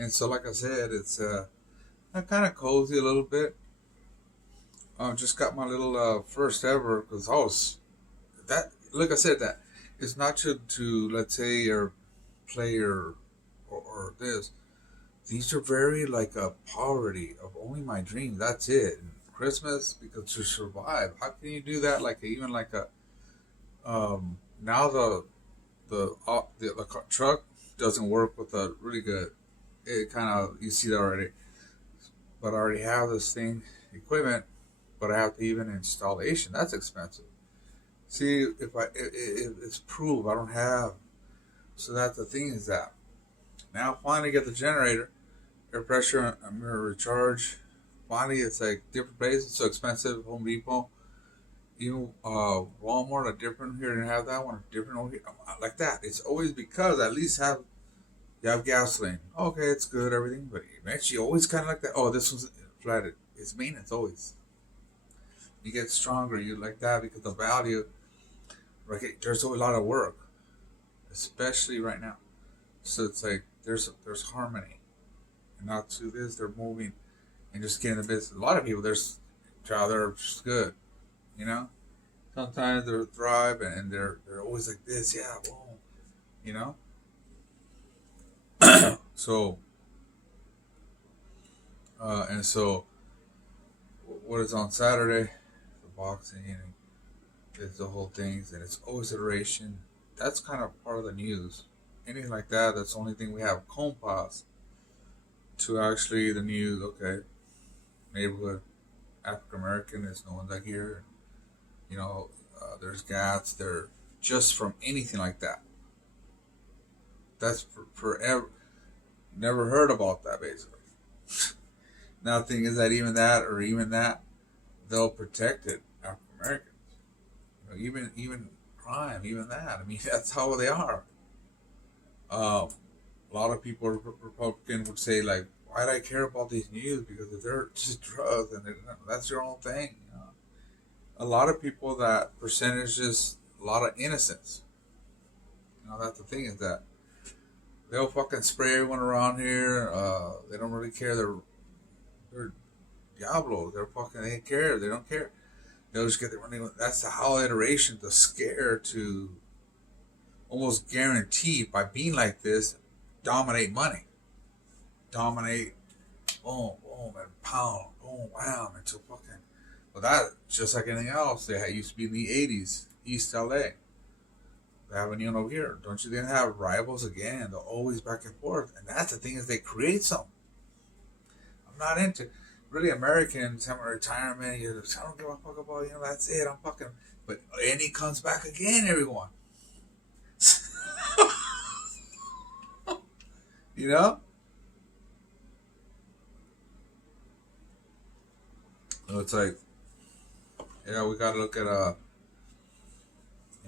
And so, like I said, it's kind of cozy a little bit. Just got my little first ever because I was that. Like I said, that it's not to let's say or play or this. These are very like a poverty of only my dreams. That's it. And Christmas because to survive. How can you do that? Like even like a now the truck doesn't work with a really good. It kind of you see that already. But I already have this thing equipment, but I have to even installation. That's expensive. See if it's proof I don't have. So that's the thing is that now finally get the generator, air pressure, I'm gonna recharge. Finally, it's like different places, so expensive. Home Depot, even Walmart, a different here and have that one, a different over here, like that. It's always because at least have you have gasoline. Okay, it's good, everything, but eventually you always kind of like that. Oh, this was flooded. It's maintenance always. You get stronger, you like that because the value. Right, there's a lot of work, especially right now. So it's like there's harmony, and not to this they're moving and just getting the business. A lot of people they're just good, you know. Sometimes they thrive and they're always like this, yeah, boom, you know. So and so what is on Saturday? The boxing and it's the whole things, and it's always iteration. That's kind of part of the news. Anything like that, that's the only thing we have. Compass to actually the news. Okay, neighborhood African American is no one's like here. You know, there's gats. They're just from anything like that. That's forever. Never heard about that basically. Now the thing is that even that or even that they'll protect it African Americans. You know, even crime, even that. I mean, that's how they are. A lot of people, Republican, would say like, "Why do I care about these news? Because if they're just drugs and that's your own thing." You know? A lot of people that percentage is a lot of innocence. You know, that's the thing is that they'll fucking spray everyone around here. They don't really care. They're diablos. They're fucking. They care. They don't care. They'll just get the running. That's the whole iteration. The scare to almost guarantee by being like this, dominate money, dominate, boom, boom, and pound, boom, wham, until fucking. But that just like anything else, they had, used to be in the '80s, East LA. They have an over here. Don't you then have rivals again? They're always back and forth, and that's the thing is they create some. I'm not into really Americans having retirement. I don't give a fuck about that's it. I'm fucking. But and he comes back again, everyone. You know? So it's like, yeah, we gotta look at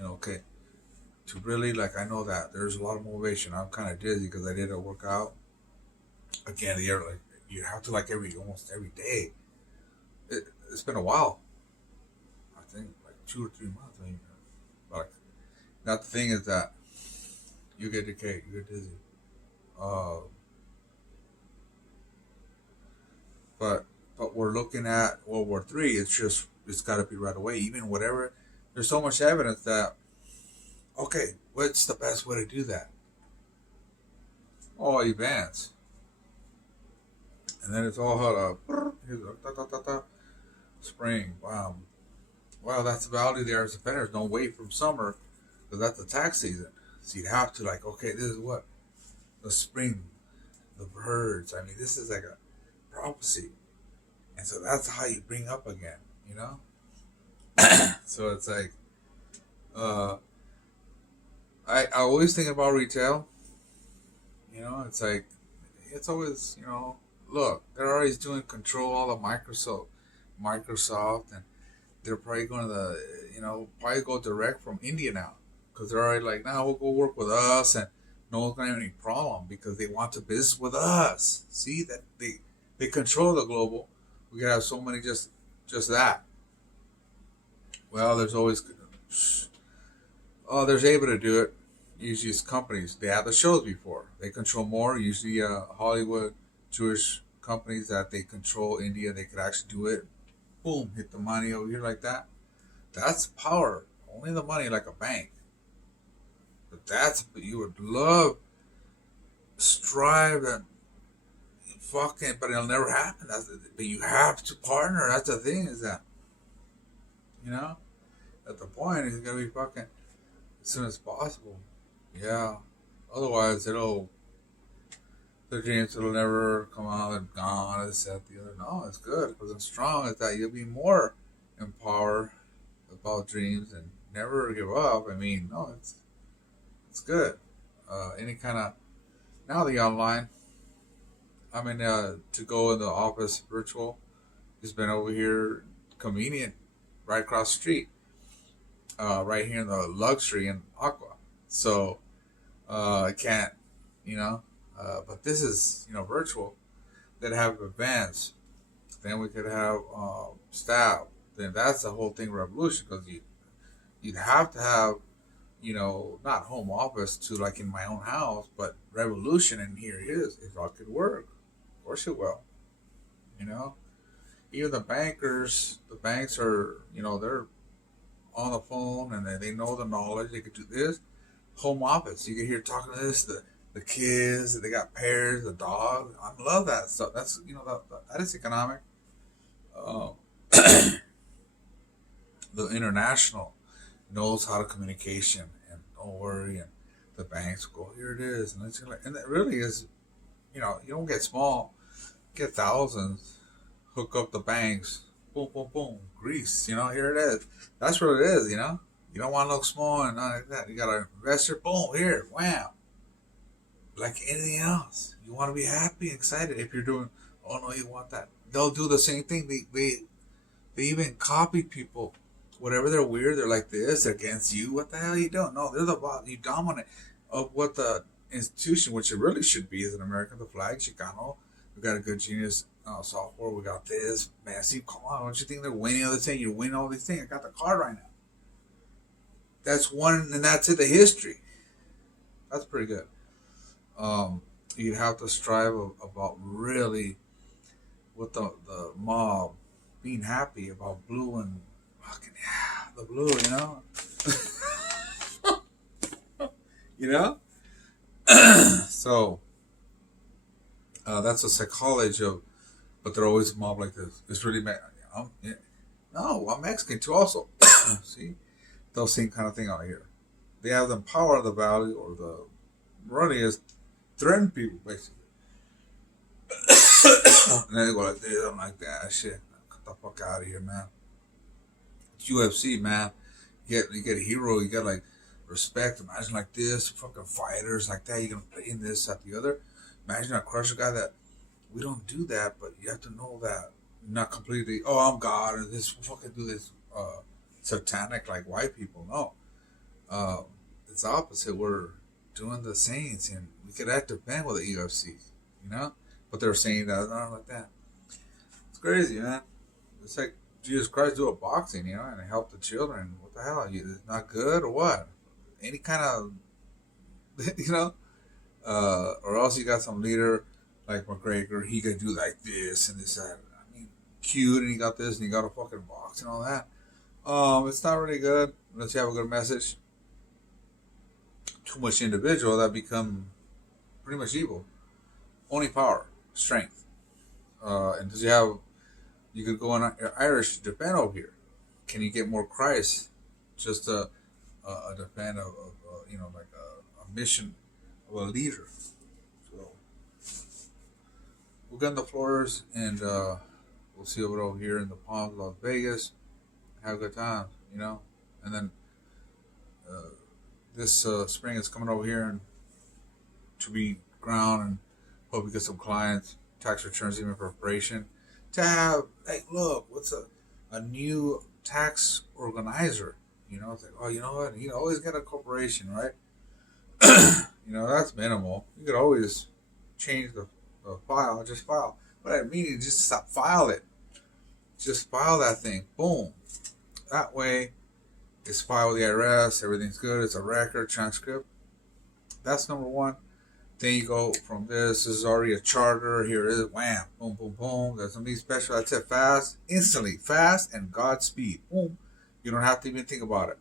okay, to really like I know that there's a lot of motivation. I'm kind of dizzy because I did a workout again. The year like you have to like almost every day. It's been a while. I think like 2 or 3 months. I mean, like now the thing is that you get decayed, you get dizzy. Uh, but we're looking at World War III. It's got to be right away. Even whatever. There's so much evidence that okay, what's the best way to do that? Oh, events, and then it's all hot up. Here's a spring. Wow, wow, that's the value there as offenders. Don't wait from summer because that's the tax season. So you'd have to like, okay, this is what the spring, the birds. I mean, this is like a prophecy, and so that's how you bring up again. You know, so it's like, uh, I always think about retail. You know, it's like it's always look, they're always doing control all the Microsoft, and they're probably going to probably go direct from India now because they're already like, now we'll go work with us, and no one's gonna have any problem because they want to business with us. See that they control the global. We could have so many just that. Well, there's always there's able to do it. usually it's companies. They have the shows before. They control more. Usually, Hollywood, Jewish companies that they control India. They could actually do it. Boom, hit the money over here like that. That's power. Only the money like a bank. But you would love, strive and fucking, but it'll never happen. But you have to partner. That's the thing is that, you know, at the point it's gonna be fucking as soon as possible. Yeah. Otherwise, the dreams will never come out and gone. It's that the other. No, it's good because it's strong. It's that you'll be more empowered about dreams and never give up. I mean, no, it's good. Any kind of now the online. I mean, to go in the office virtual has been over here convenient, right across the street, right here in the luxury in Aqua. So I can't, you know, but this is virtual. That have events, then we could have staff. Then that's the whole thing revolution because you'd have to have not home office to like in my own house, but revolution. And here it is. If all could work, of course it will. You know, even the banks are they're on the phone and they know the knowledge. They could do this. Home office, you can hear talking to this the kids. They got pairs, the dog. I love that stuff. That's that is economic. Um, the international knows how to communication and don't worry and the banks go here it is and it really is you don't get small, get thousands, hook up the banks, boom boom boom, Greece, here it is. That's what it is. You don't want to look small and nothing like that. You got an investor, boom, here, wham. Like anything else, you want to be happy, excited. If you're doing, oh no, you want that. They'll do the same thing. They even copy people. Whatever they're weird, they're like this against you. What the hell are you doing? No, they're the boss. You dominate of what the institution, which it really should be, is an American. The flag, Chicano. We got a good genius software. We got this. Man, see, come on. Don't you think they're winning all this thing? You're winning all these things. I got the card right now. That's one, and that's it. The history. That's pretty good. You'd have to strive about really with the mob being happy about blue and fucking the blue, you know. So that's a psychology of, but they're always a mob like this. It's really yeah. No, I'm Mexican too. Also, see, those same kind of thing out here. They have the power, the value, or the running is threaten people basically. And then they go like this, I'm like that shit. Get the fuck out of here, man. It's UFC, man. You get a hero, you get like respect. Imagine like this, fucking fighters like that. You're gonna play in this, at the other. Imagine I crush a guy that we don't do that, but you have to know that not completely. Oh, I'm God, or this fucking do this satanic like white people. No, it's the opposite. We're doing the Saints, and we could act defend with the UFC, But they're saying that not like that. It's crazy, man. It's like Jesus Christ do a boxing, and help the children. What the hell? It's not good or what? Any kind of, or else you got some leader like McGregor. He could do like this and this that. I mean, cute, and he got this, and he got a fucking box and all that. It's not really good unless you have a good message. Too much individual that become pretty much evil. Only power, strength, and does you could go on Irish defend over here. Can you get more Christ? Just a defend of like a mission of a leader. So we'll get on the floors and we'll see over here in the Palms, Las Vegas. Have a good time, and then. This spring is coming over here and to be ground and hope we get some clients, tax returns, even preparation. To have, hey, look, what's a new tax organizer? It's like, oh, you know what? You always get a corporation, right? That's minimal. You could always change the file, just file. What I mean is just stop, file it. Just file that thing. Boom. That way, it's filed with the IRS, everything's good, it's a record, transcript. That's number one. Then you go from this is already a charter. Here is wham, boom, boom, boom. There's something special. That's it. Fast, instantly, fast, and Godspeed. Boom. You don't have to even think about it.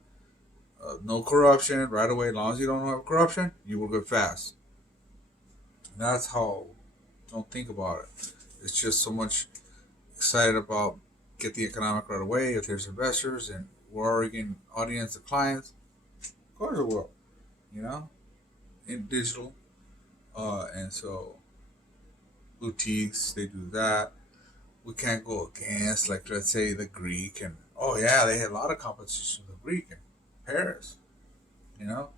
No corruption right away. As long as you don't have corruption, you will go fast. That's how. Don't think about it. It's just so much excited about get the economic right away. If there's investors and we're already getting audience and clients, of course it will. You know, in digital, and so boutiques they do that. We can't go against like let's say the Greek and oh yeah they had a lot of competition with the Greek in Paris. You know,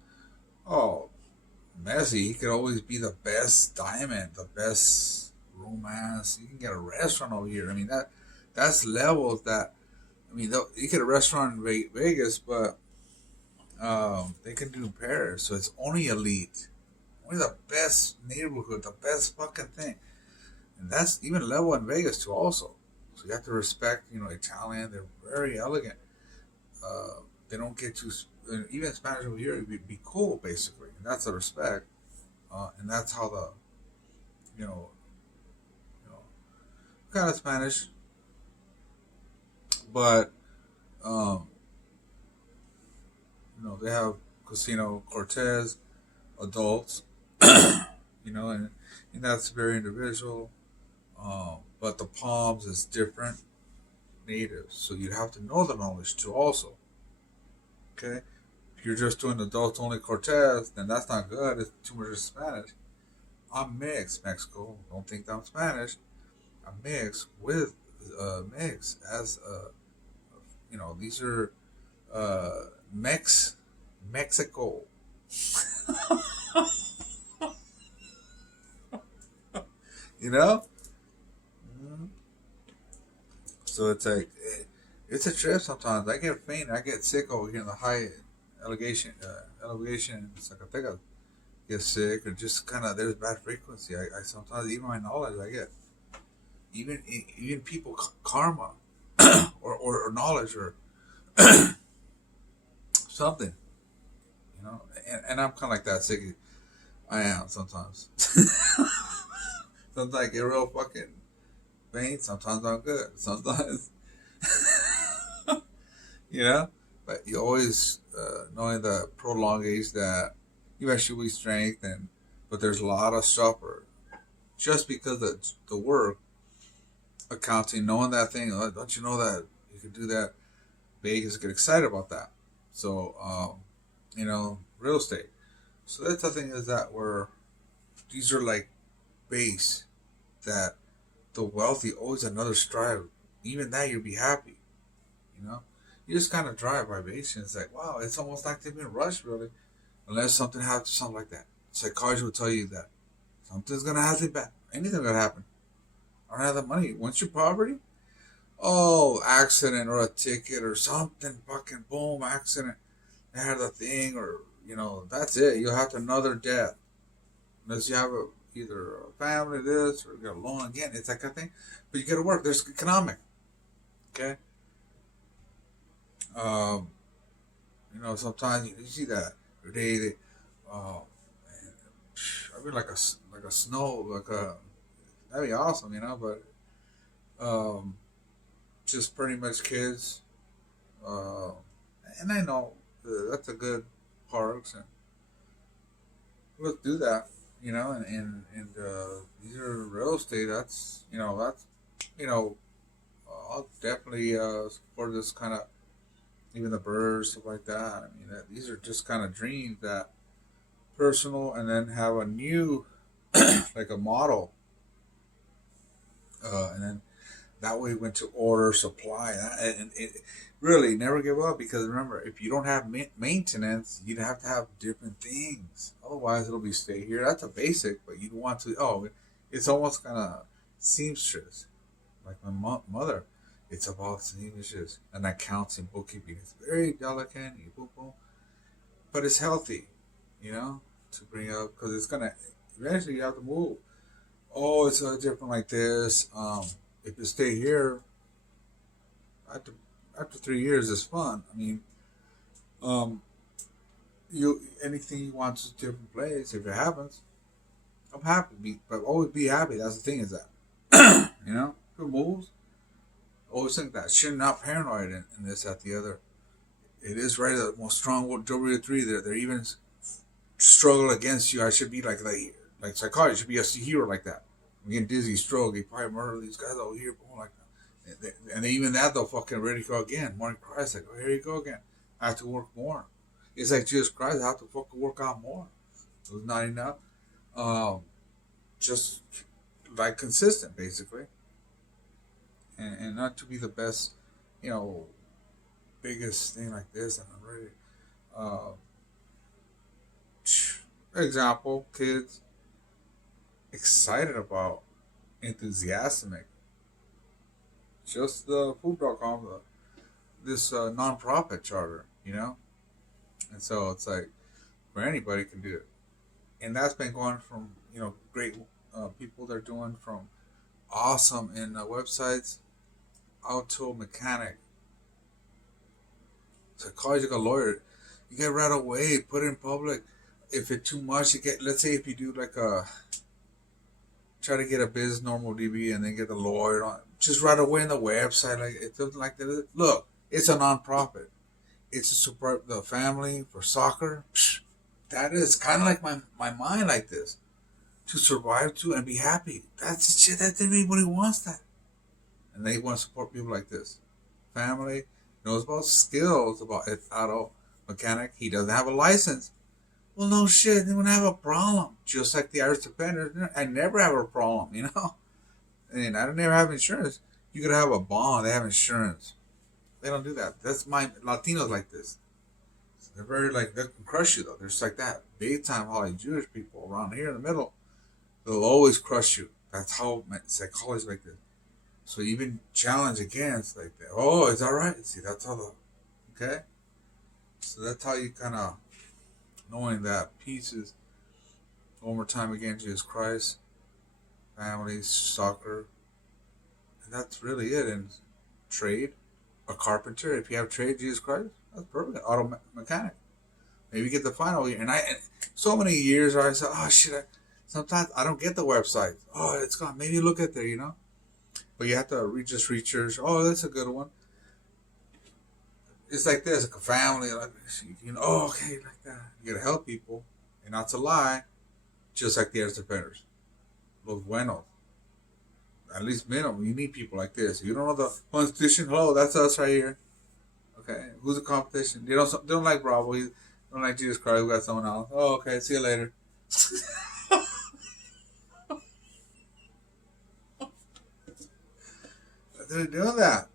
oh Messi he could always be the best diamond, the best romance. You can get a restaurant over here. I mean that's levels that I mean you get a restaurant in Vegas, but they can do in Paris, so it's only elite, only the best neighborhood, the best fucking thing, and that's even level in Vegas too also. So you have to respect, Italian. They're very elegant. They don't get too even Spanish over here. It'd be cool basically, and that's the respect, and that's how the you know you know kind of Spanish, but um, they have Casino Cortez adults, and that's very individual. But the Palms is different, natives, so you'd have to know the knowledge too also. Okay, if you're just doing adults only Cortez, then that's not good. It's too much of Spanish. I'm mixed, Mexico. Don't think that I'm Spanish. I'm mixed with mix as these are Mexico. you know. Mhm. So it's like it's a trip sometimes. I get faint. I get sick over here in the high elevation in Zacatecas. Get sick or just kind of there's bad frequency. I sometimes even my knowledge I get even people karma or knowledge or something. And I'm kind of like that sick. I am sometimes. Sometimes I get real fucking faint. Sometimes I'm good. Sometimes you know. But you always knowing the prolonged age that eventually strength and but there's a lot of suffer just because the work accounting knowing that thing don't you know that you can do that Vegas get excited about that so real estate so that's the thing is that we're these are like base that the wealthy always another strive even that you'll be happy you know you just kind of drive vibration it's like wow it's almost like they've been rushed really unless something happens, something like that. Psychology will tell you that something's gonna happen bad. Anything's gonna happen. I don't have the money. Once you're poverty, oh, accident or a ticket or something, fucking boom, accident. They had a thing, or that's it. You'll have to another death unless you have either a family, this or you got a loan again. It's that kind of thing. But you got to work. There's economic. Okay. Um, sometimes you see that every day. Oh, man, I mean, like a snow, that'd be awesome, But just pretty much kids, uh, and I know that's a good parks, and let's do that, and these are real estate. That's I'll definitely support this kind of even the birds stuff like that. I mean, these are just kind of dreams that personal, and then have a new like a model, and then that way went to order supply, and it really never give up because remember, if you don't have maintenance, you'd have to have different things. Otherwise, it'll be stay here. That's a basic, but you don't want to. Oh, it's almost kind of seamstress, like my mother. It's about seamstresses and accounting, bookkeeping. It's very delicate, but it's healthy, to bring up because it's gonna eventually you have to move. Oh, it's different like this. If you stay here after after 3 years, it's fun. I mean, um, you anything you want to different place. If it happens, I'm happy. But always be happy. That's the thing is that if it moves, always think that shit. Not paranoid and this at the other. It is right. The most strong W3. They're even struggle against you. I should be like psychology should be a hero like that. I'm getting dizzy, stroke. They probably murder these guys over here, boom, like that. And even that they'll fucking ready to go again. Morning Christ, like, oh, here you go again. I have to work more. It's like Jesus Christ. I have to fucking work out more. It was not enough. Um, just like consistent, basically, and not to be the best, you know, biggest thing like this. And I'm ready. Uh, example, kids excited about, enthusiastic. Just the fuutt.com, this nonprofit charter, and so it's like where anybody can do it, and that's been going from great people they're doing from awesome in websites, auto mechanic, psychological lawyer. You get right away, put it in public. If it's too much, you get. Let's say if you do like a try to get a business normal DB and then get the lawyer on just right away in the website, like it's something like that. Look, it's a nonprofit. It's to support the family for soccer. Psh, that is kind of like my mind like this to survive to and be happy. That's shit. That everybody wants that, and they want to support people like this. Family knows about skills about auto mechanic. He doesn't have a license. Well, no shit. They wouldn't have a problem. Just like the Irish defenders, I never have a problem. And I don't never have insurance. You could have a bond. They have insurance. They don't do that. That's my Latinos like this. They're very like they can crush you though. They're just like that. Big time Holly Jewish people around here in the middle. They'll always crush you. That's how psychology like this. So even challenge against like that. Oh, it's all right. See, that's how the okay. So that's how you kind of knowing that pieces one more time again. Jesus Christ, families, soccer, and that's really it. And trade, a carpenter. If you have trade, Jesus Christ, that's perfect. Auto mechanic. Maybe get the final year. And so many years I said, oh shit. Sometimes I don't get the website. Oh, it's gone. Maybe look at there. But you have to research. Oh, that's a good one. It's like this, like a family, like oh, okay, like that. You gotta help people, and not to lie, just like the other defenders, los buenos. At least minimum, you need people like this. You don't know the Constitution. Hello, that's us right here. Okay, who's the competition? They don't like Bravo. They don't like Jesus Christ. We got someone else. Oh, okay. See you later. They're doing that.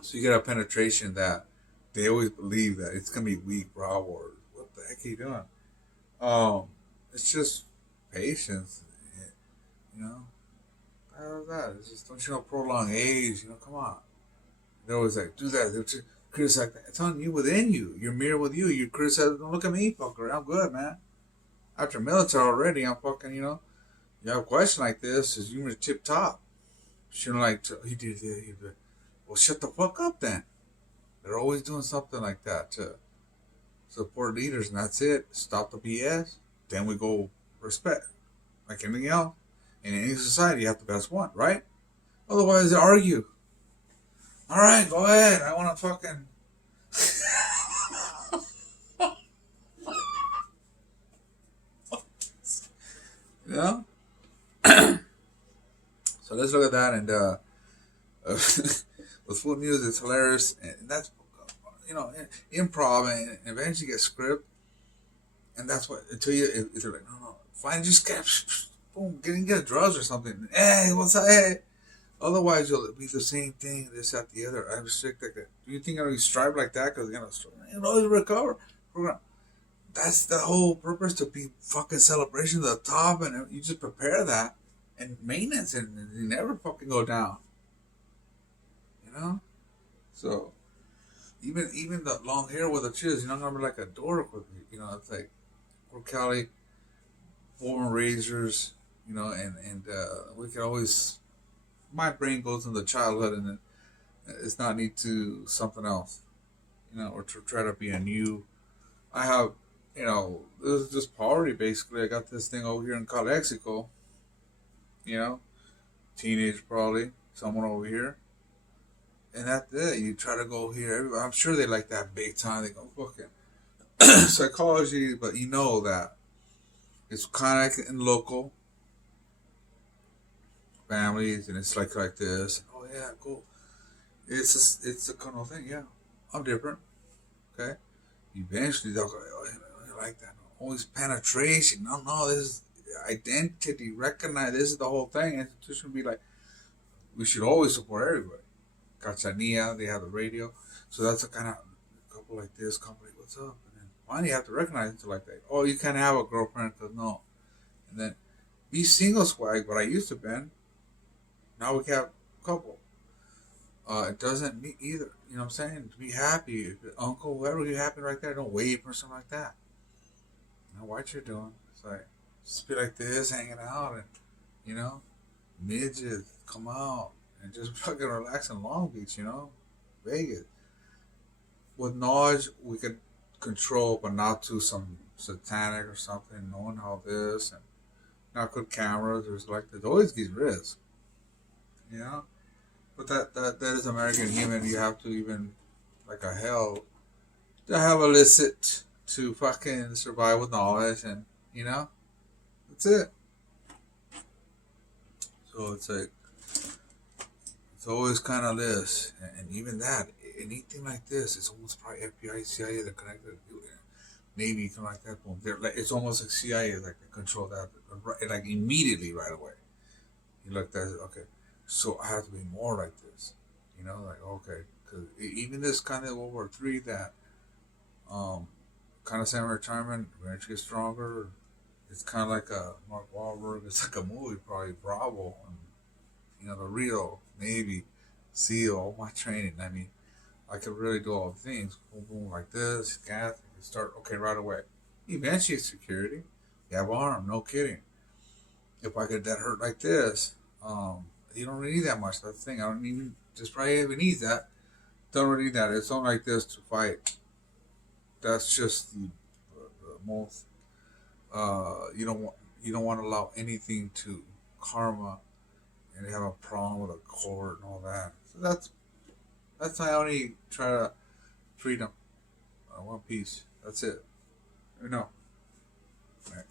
So you get a penetration that they always believe that it's gonna be weak, Bravo. Or what the heck are you doing? Um, it's just patience. You know, how's that? It's just don't prolong age. Come on. They're always like, do that. They're just criticize that. It's on you within you. Your mirror with you. You criticize. Don't look at me, fucker. I'm good, man. After military already, I'm fucking. You have a question like this, is you were tip top. Shouldn't like he did that. He did. Well, shut the fuck up then. They're always doing something like that to support leaders, and that's it. Stop the BS. Then we go respect. Like anything else, in any society, you have the best one, right? Otherwise, they argue. All right, go ahead. I want to fucking. you know. So let's look at that, and with food news, it's hilarious, and that's improv, and eventually get script, and that's what until if they're like no, fine, just get boom, get drugs or something. Hey, what's that? Hey. Otherwise, you'll be the same thing, this, that, the other. I'm sick like that. Do you think I'm going to strive like that? Because, you recover. That's the whole purpose, to be fucking celebration to the top, and you just prepare that, and maintenance, and you never fucking go down. So, even the long hair with the chiz, I'm going to be like a dork with me. It's like, we're Cali, former razors, and we can always. My brain goes into childhood and it's not need to something else. or to try to be a new. I have, this is just poverty basically. I got this thing over here in Calexico, you know, teenage probably, someone over here. And that's it. You try to go here. I'm sure they like that big time. They go fucking psychology, but you know that it's kind of like in local families, and it's like this. Oh yeah, cool. It's a kind of thing. Yeah, I'm different. Okay. Eventually they'll go, oh, you like that. Always penetration. No, no, this is identity. Recognize this is the whole thing. Institution would be like, we should always support everybody. Cachanilla, they have the radio. So that's a kind of couple like this, couple like, what's up? And then finally you have to recognize it like that. Oh, you can't have a girlfriend because no. And then be single swag, what I used to been. Now we have a couple. It doesn't mean either. You know what I'm saying? To be happy. If your uncle, whoever you're happy right there, don't wave or something like that. You know what you're doing. It's like, just be like this, hanging out, and, you know, midgets, come out, and just fucking relax in Long Beach, Vegas. With knowledge, we could control, but not to some satanic or something, knowing how this, and not good cameras, there's always these risks, you know? But that is American human. You have to even, like a hell, to have illicit to fucking survive with knowledge, and, that's it. So it's like, it's always kind of this, and even that, anything like this, it's almost probably FBI, CIA, they're connected, Navy, something like that. Boom, they're like, it's almost like CIA, like they control that, like immediately right away. You look at it, okay, so I have to be more like this, like okay, because even this kind of World War III that, kind of semi-retirement, when it gets stronger, it's kind of like a Mark Wahlberg. It's like a movie, probably Bravo, and the real Navy SEAL, all my training. I mean, I could really do all the things. Boom, boom, like this, gas, you start, okay, right away. Eventually, security. You have arm, no kidding. If I get that hurt like this, you don't really need that much. That's the thing. I don't even, just probably even need that. Don't really need that. It's something like this to fight. That's just the most, you don't want to allow anything to karma and have a problem with a court and all that. So that's my only try to freedom. I want peace. That's it. No. Right.